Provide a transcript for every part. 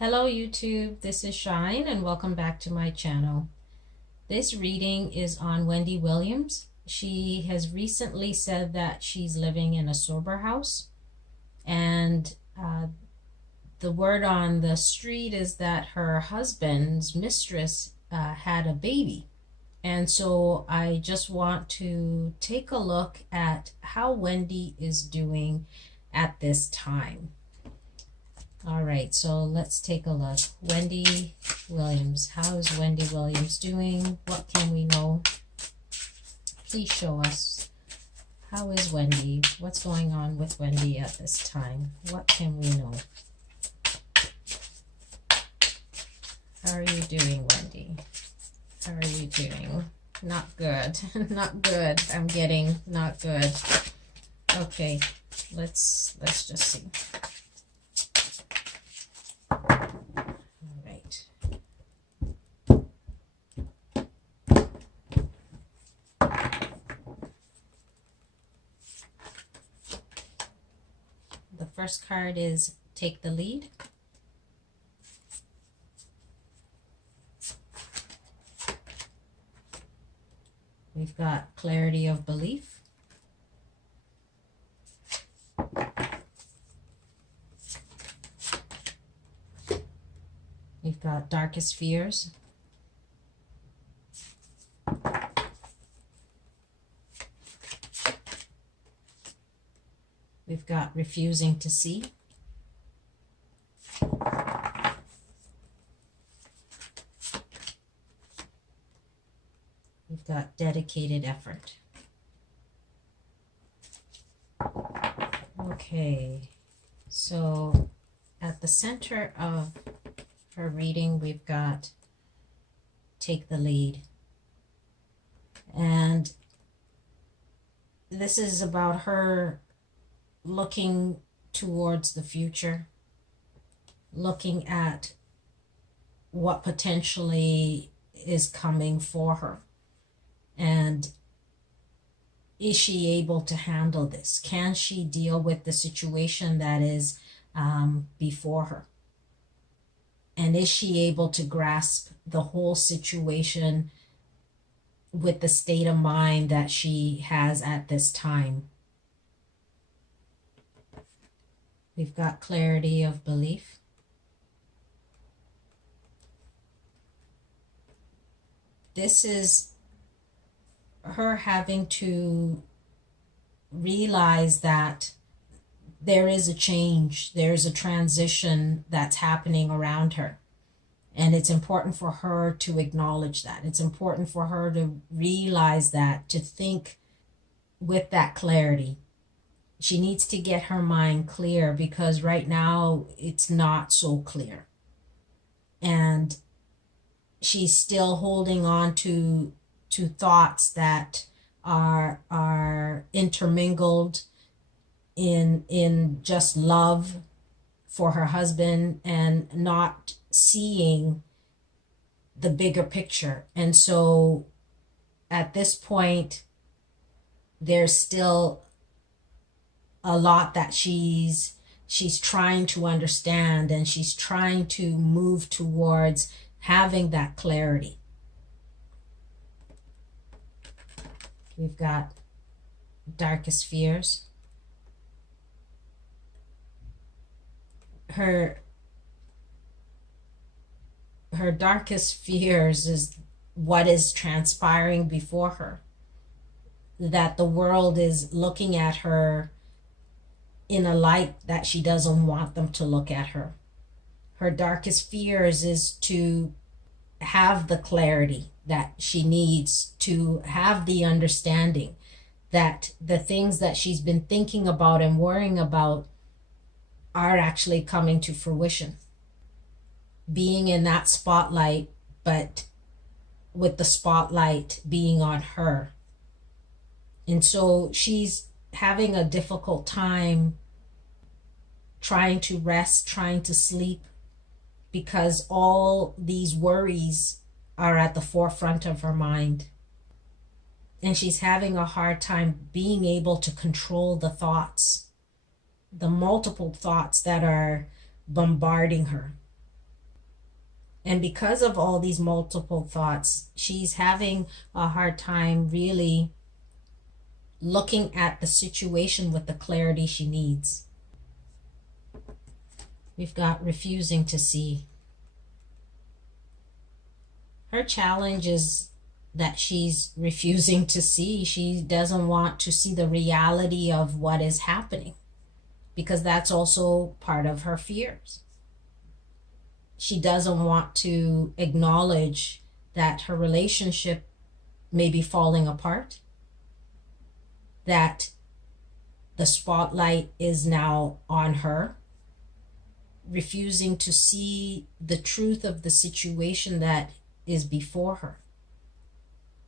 Hello YouTube, this is Shine and welcome back to my channel. This reading is on Wendy Williams. She has recently said that she's living in a sober house, and the word on the street is that her husband's mistress had a baby. And so I just want to take a look at how Wendy is doing at this time. All right, so let's take a look. Wendy Williams. How is Wendy Williams doing? What can we know? Please show us. How is Wendy? What's going on with Wendy at this time? What can we know? How are you doing, Wendy? How are you doing? Not good. Not good. I'm getting not good. Okay, let's just see. The first card is Take the Lead. We've got Clarity of Belief. We've got Darkest Fears. We've got Refusing to See. We've got Dedicated Effort. Okay, so at the center of her reading, we've got Take the Lead. And this is about her looking towards the future, looking at what potentially is coming for her. And is she able to handle this? Can she deal with the situation that is before her? And is she able to grasp the whole situation with the state of mind that she has at this time? We've got Clarity of Belief. This is her having to realize that there is a change, there's a transition that's happening around her. And it's important for her to acknowledge that. It's important for her to realize that, to think with that clarity. She needs to get her mind clear, because right now it's not so clear. And she's still holding on to thoughts that are intermingled in just love for her husband, and not seeing the bigger picture. And so at this point, there's still a lot that she's trying to understand, and she's trying to move towards having that clarity. We've got Darkest Fears. Her darkest fears is what is transpiring before her, that the world is looking at her in a light that she doesn't want them to look at her. Her darkest fears is to have the clarity that she needs, to have the understanding that the things that she's been thinking about and worrying about are actually coming to fruition. Being in that spotlight, but with the spotlight being on her. And so she's having a difficult time trying to rest, trying to sleep, because all these worries are at the forefront of her mind. And she's having a hard time being able to control the thoughts, the multiple thoughts that are bombarding her. And because of all these multiple thoughts, she's having a hard time really looking at the situation with the clarity she needs. We've got refusing to see. Her challenge is that she's refusing to see. She doesn't want to see the reality of what is happening, because that's also part of her fears. She doesn't want to acknowledge that her relationship may be falling apart, that the spotlight is now on her, refusing to see the truth of the situation that is before her.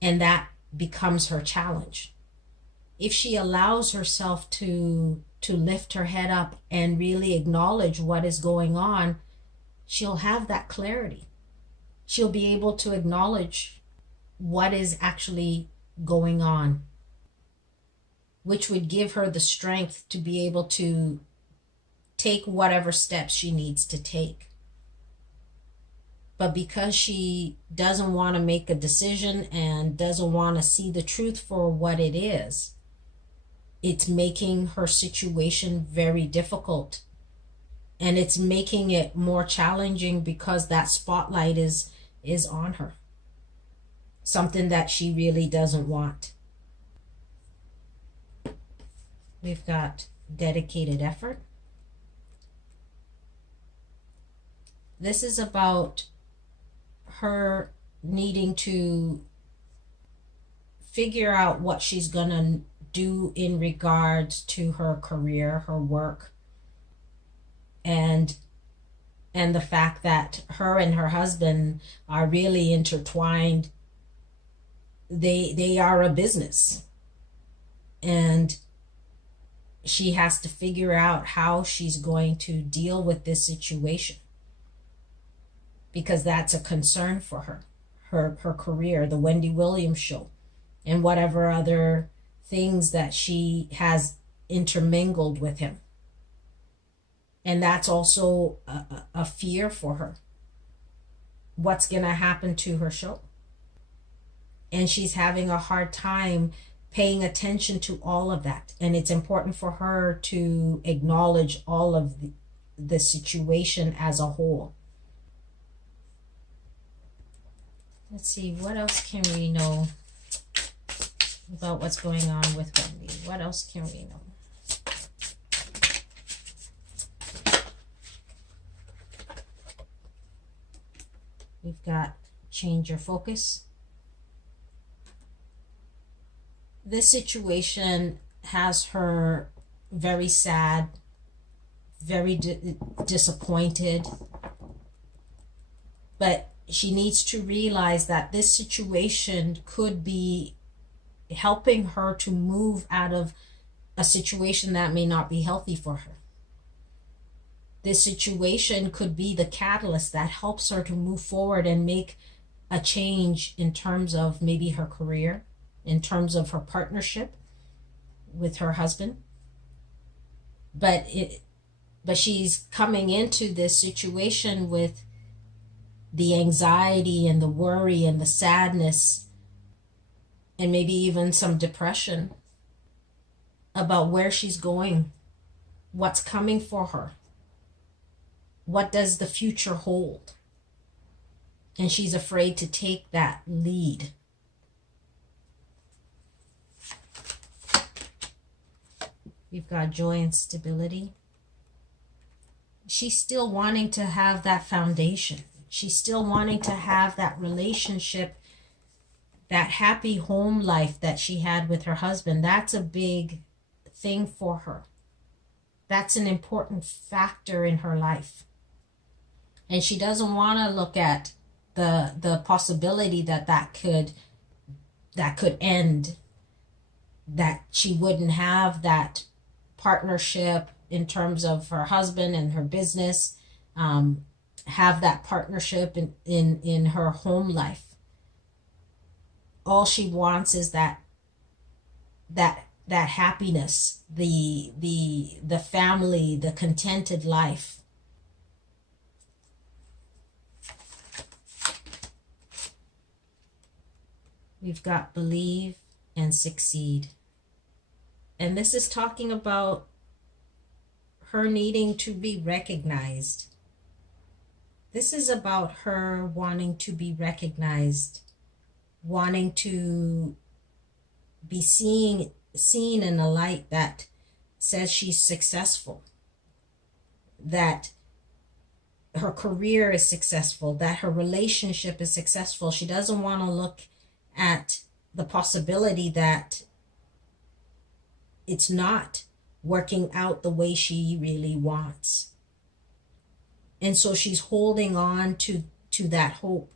And that becomes her challenge. If she allows herself to lift her head up and really acknowledge what is going on, she'll have that clarity. She'll be able to acknowledge what is actually going on, which would give her the strength to be able to take whatever steps she needs to take. But because she doesn't want to make a decision and doesn't want to see the truth for what it is, it's making her situation very difficult. And it's making it more challenging because that spotlight is on her. Something that she really doesn't want. We've got dedicated effort. This is about her needing to figure out what she's gonna do in regards to her career, her work, and the fact that her and her husband are really intertwined. They are a business, and she has to figure out how she's going to deal with this situation, because that's a concern for her career, the Wendy Williams show, and whatever other things that she has intermingled with him. And that's also a fear for her. What's going to happen to her show? And she's having a hard time paying attention to all of that. And it's important for her to acknowledge all of the situation as a whole. Let's see, what else can we know about what's going on with Wendy? What else can we know? We've got change your focus. This situation has her very sad, very disappointed, but she needs to realize that this situation could be helping her to move out of a situation that may not be healthy for her. This situation could be the catalyst that helps her to move forward and make a change in terms of maybe her career, in terms of her partnership with her husband. But she's coming into this situation with the anxiety and the worry and the sadness and maybe even some depression about where she's going, what's coming for her, what does the future hold. And she's afraid to take that lead. We've got joy and stability. She's still wanting to have that foundation. She's still wanting to have that relationship, that happy home life that she had with her husband. That's a big thing for her. That's an important factor in her life. And she doesn't want to look at the possibility that could end, that she wouldn't have that partnership in terms of her husband and her business, have that partnership in her home life. All she wants is that happiness, the family, the contented life. We've got believe and succeed. And this is talking about her needing to be recognized. This is about her wanting to be recognized, wanting to be seen in a light that says she's successful, that her career is successful, that her relationship is successful. She doesn't want to look at the possibility that it's not working out the way she really wants. And so she's holding on to that hope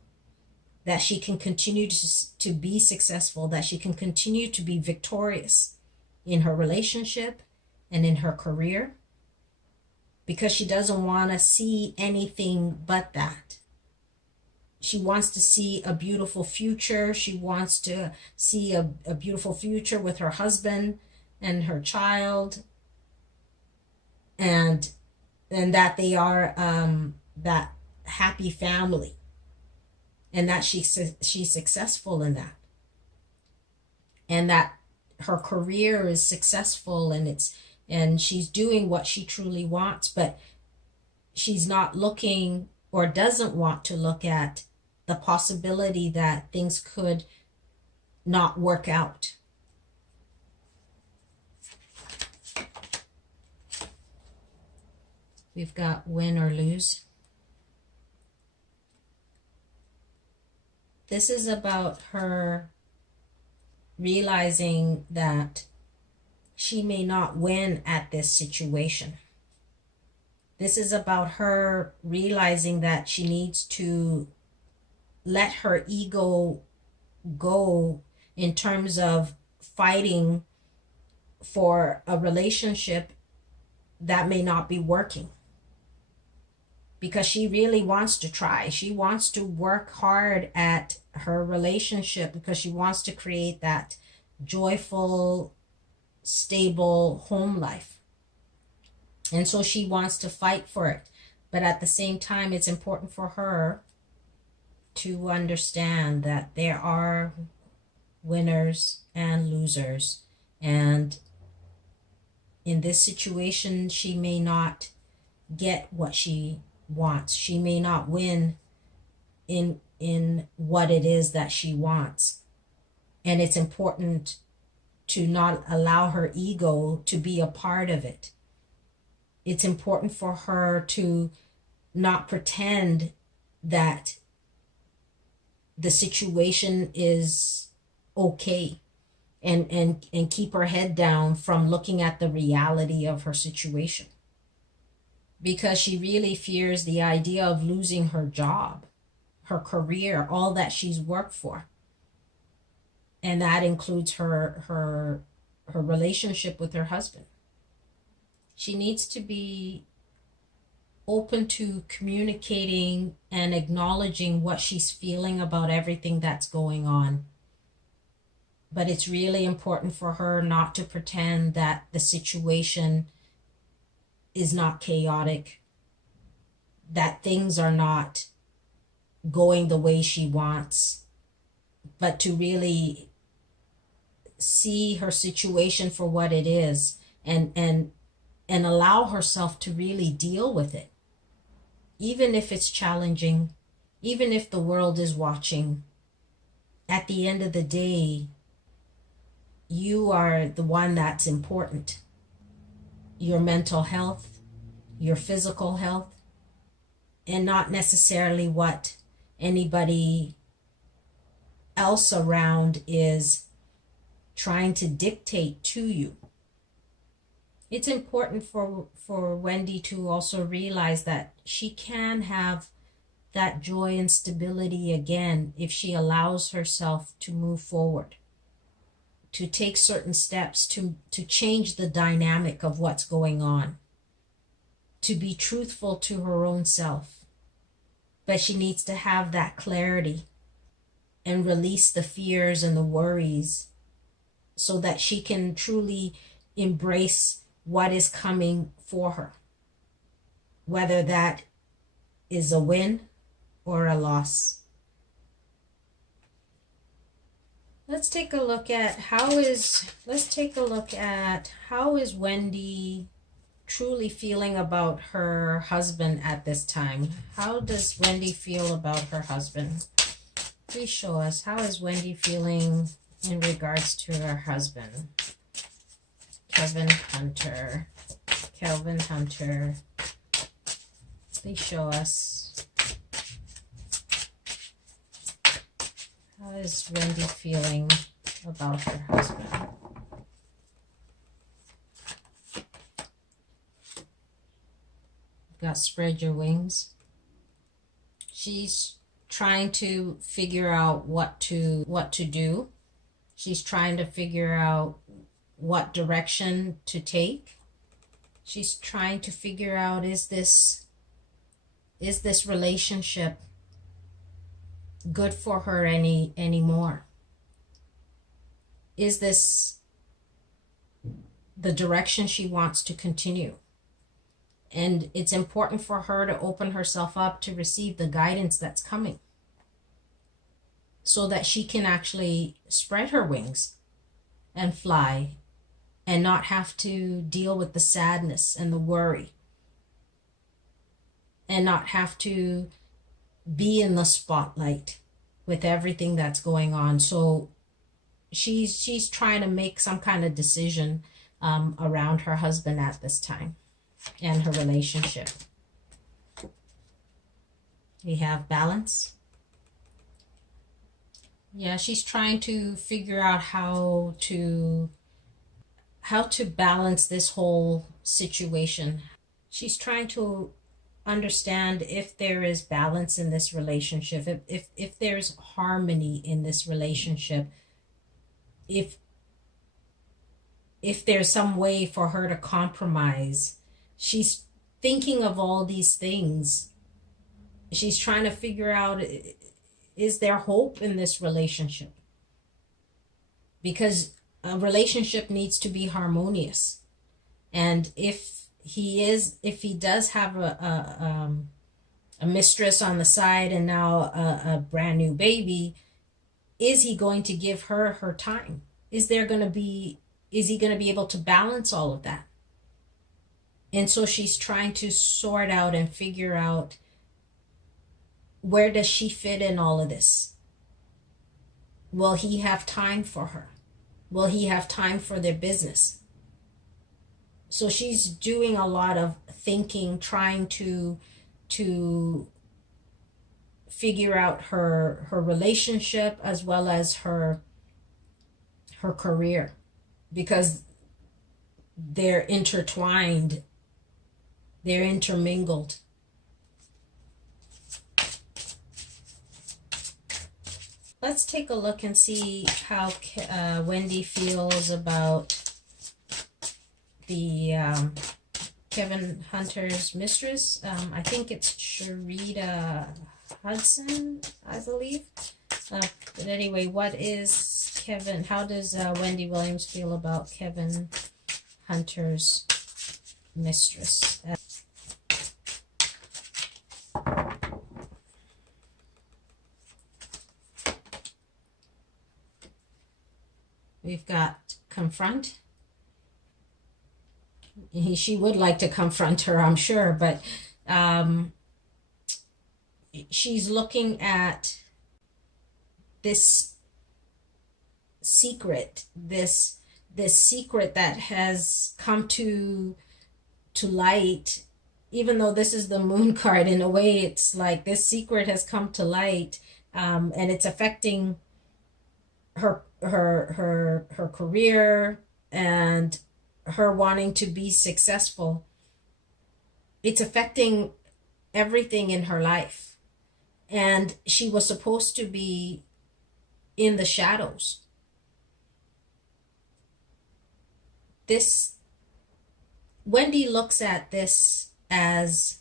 that she can continue to be successful, that she can continue to be victorious in her relationship and in her career, because she doesn't want to see anything but that. She wants to see a beautiful future. She wants to see a beautiful future with her husband and her child, and that they are that happy family, and that she's successful in that, and that her career is successful, and she's doing what she truly wants, but she's not looking, or doesn't want to look at, the possibility that things could not work out. We've got win or lose. This is about her realizing that she may not win at this situation. This is about her realizing that she needs to let her ego go in terms of fighting for a relationship that may not be working. Because she really wants to try. She wants to work hard at her relationship because she wants to create that joyful, stable home life. And so she wants to fight for it. But at the same time, it's important for her to understand that there are winners and losers. And in this situation, she may not get what she wants. She may not win in what it is that she wants. And it's important to not allow her ego to be a part of it. It's important for her to not pretend that the situation is okay, and keep her head down from looking at the reality of her situation, because she really fears the idea of losing her job, her career, all that she's worked for. And that includes her relationship with her husband. She needs to be open to communicating and acknowledging what she's feeling about everything that's going on. But it's really important for her not to pretend that the situation is not chaotic, that things are not going the way she wants, but to really see her situation for what it is, and allow herself to really deal with it. Even if it's challenging, even if the world is watching, at the end of the day, you are the one that's important. Your mental health, your physical health, and not necessarily what anybody else around is trying to dictate to you. It's important for Wendy to also realize that she can have that joy and stability again if she allows herself to move forward, to take certain steps to change the dynamic of what's going on, to be truthful to her own self. But she needs to have that clarity and release the fears and the worries so that she can truly embrace what is coming for her, whether that is a win or a loss. Let's take a look at how is Wendy truly feeling about her husband at this time. How does Wendy feel about her husband? Please show us, how is Wendy feeling in regards to her husband? Kelvin Hunter. Please show us. How is Wendy feeling about her husband? Got spread your wings. She's trying to figure out what to do. She's trying to figure out what direction to take. She's trying to figure out, is this relationship good for her anymore? Is this the direction she wants to continue? And it's important for her to open herself up to receive the guidance that's coming, so that she can actually spread her wings and fly and not have to deal with the sadness and the worry, and not have to be in the spotlight with everything that's going on. So she's trying to make some kind of decision around her husband at this time and her relationship. We have balance. Yeah, she's trying to figure out how to balance this whole situation. She's trying to understand if there is balance in this relationship, if there's harmony in this relationship, if there's some way for her to compromise. She's thinking of all these things. She's trying to figure out, is there hope in this relationship? Because a relationship needs to be harmonious. And if he does have a mistress on the side and now a brand new baby, is he going to give her time? Is he going to be able to balance all of that? And so she's trying to sort out and figure out, where does she fit in all of this? Will he have time for her? Will he have time for their business? So she's doing a lot of thinking, trying to figure out her relationship as well as her career, because they're intertwined, they're intermingled. Let's take a look and see how Wendy feels about the Kevin Hunter's mistress. I think it's Sharita Hudson, I believe. But anyway, how does Wendy Williams feel about Kevin Hunter's mistress? We've got confront. She would like to confront her, I'm sure, but she's looking at this secret, this secret that has come to light. Even though this is the moon card, in a way, it's like this secret has come to light, and it's affecting her career and her wanting to be successful. It's affecting everything in her life, and she was supposed to be in the shadows. Wendy looks at this as,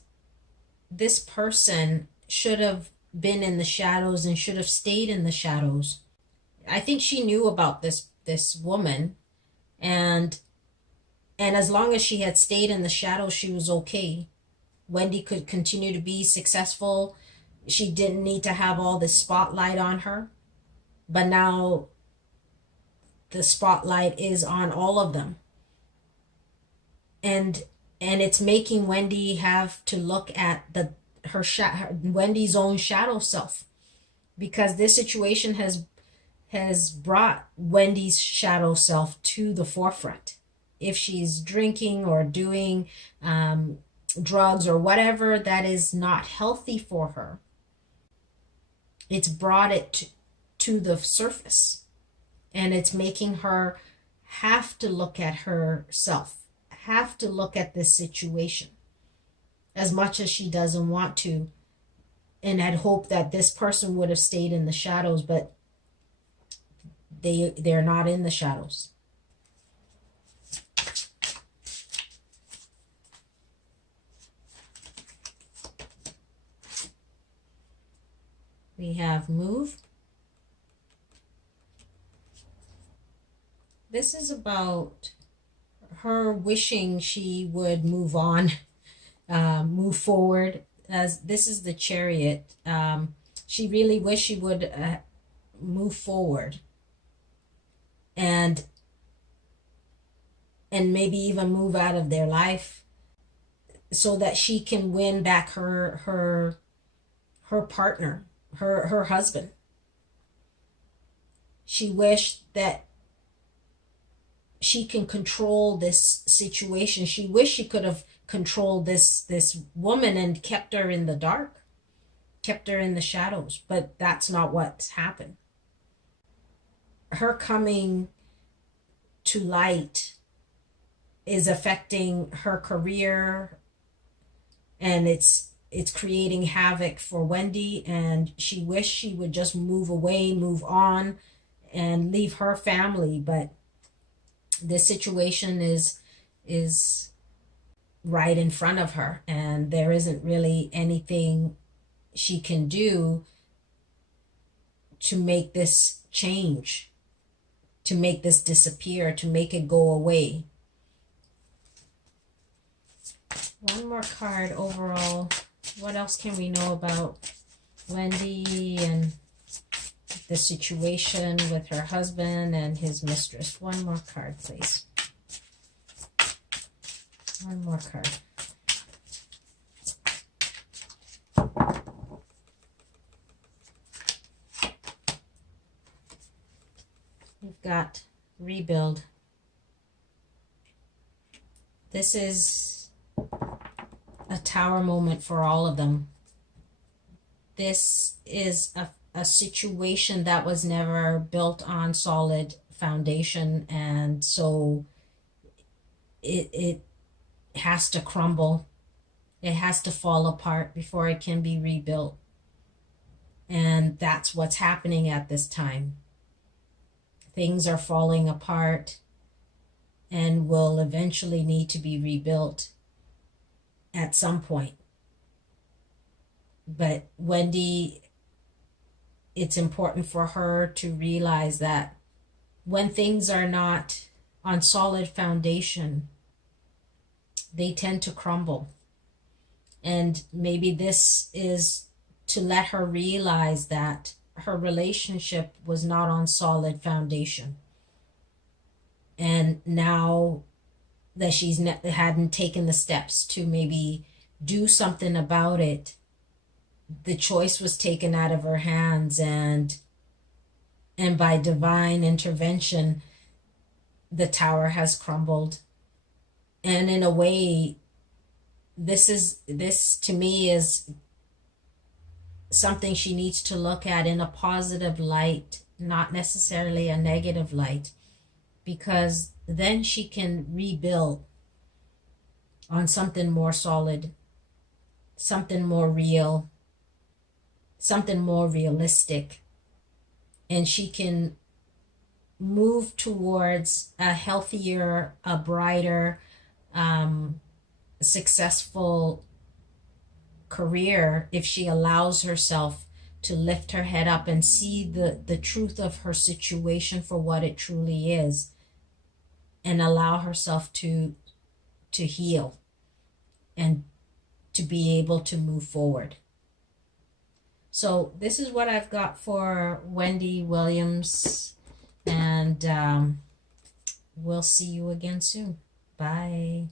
this person should have been in the shadows and should have stayed in the shadows. I think she knew about this woman, and as long as she had stayed in the shadows, she was okay. Wendy could continue to be successful. She didn't need to have all this spotlight on her. But now the spotlight is on all of them. And it's making Wendy have to look at Wendy's own shadow self, because this situation has brought Wendy's shadow self to the forefront. If she's drinking or doing drugs or whatever that is not healthy for her, it's brought it to the surface, and it's making her have to look at herself, have to look at this situation, as much as she doesn't want to, and had hoped that this person would have stayed in the shadows, but they're not in the shadows. We have move. This is about her wishing she would move on, move forward. As this is the Chariot, she really wished she would move forward, and maybe even move out of their life, so that she can win back her partner, her husband. She wished that she can control this situation. She wished she could have controlled this woman and kept her in the dark, kept her in the shadows, but that's not what's happened. Her coming to light is affecting her career, and it's creating havoc for Wendy, and she wished she would just move away, move on, and leave her family. But this situation is right in front of her, and there isn't really anything she can do to make this change, to make this disappear, to make it go away. One more card overall. What else can we know about Wendy and the situation with her husband and his mistress? One more card, please. One more card. We've got rebuild. This is a tower moment for all of them. This is a situation that was never built on solid foundation, and so it has to crumble. It has to fall apart before it can be rebuilt. And that's what's happening at this time. Things are falling apart and will eventually need to be rebuilt at some point. But Wendy, it's important for her to realize that when things are not on solid foundation, they tend to crumble. And maybe this is to let her realize that her relationship was not on solid foundation. And now that she's hadn't taken the steps to maybe do something about it, the choice was taken out of her hands, and by divine intervention, the tower has crumbled. And in a way, this to me is something she needs to look at in a positive light, not necessarily a negative light, because then she can rebuild on something more solid, something more real, something more realistic, and she can move towards a healthier, a brighter, successful career if she allows herself to lift her head up and see the truth of her situation for what it truly is, and allow herself to heal and to be able to move forward. So this is what I've got for Wendy Williams, and And we'll see you again soon. Bye.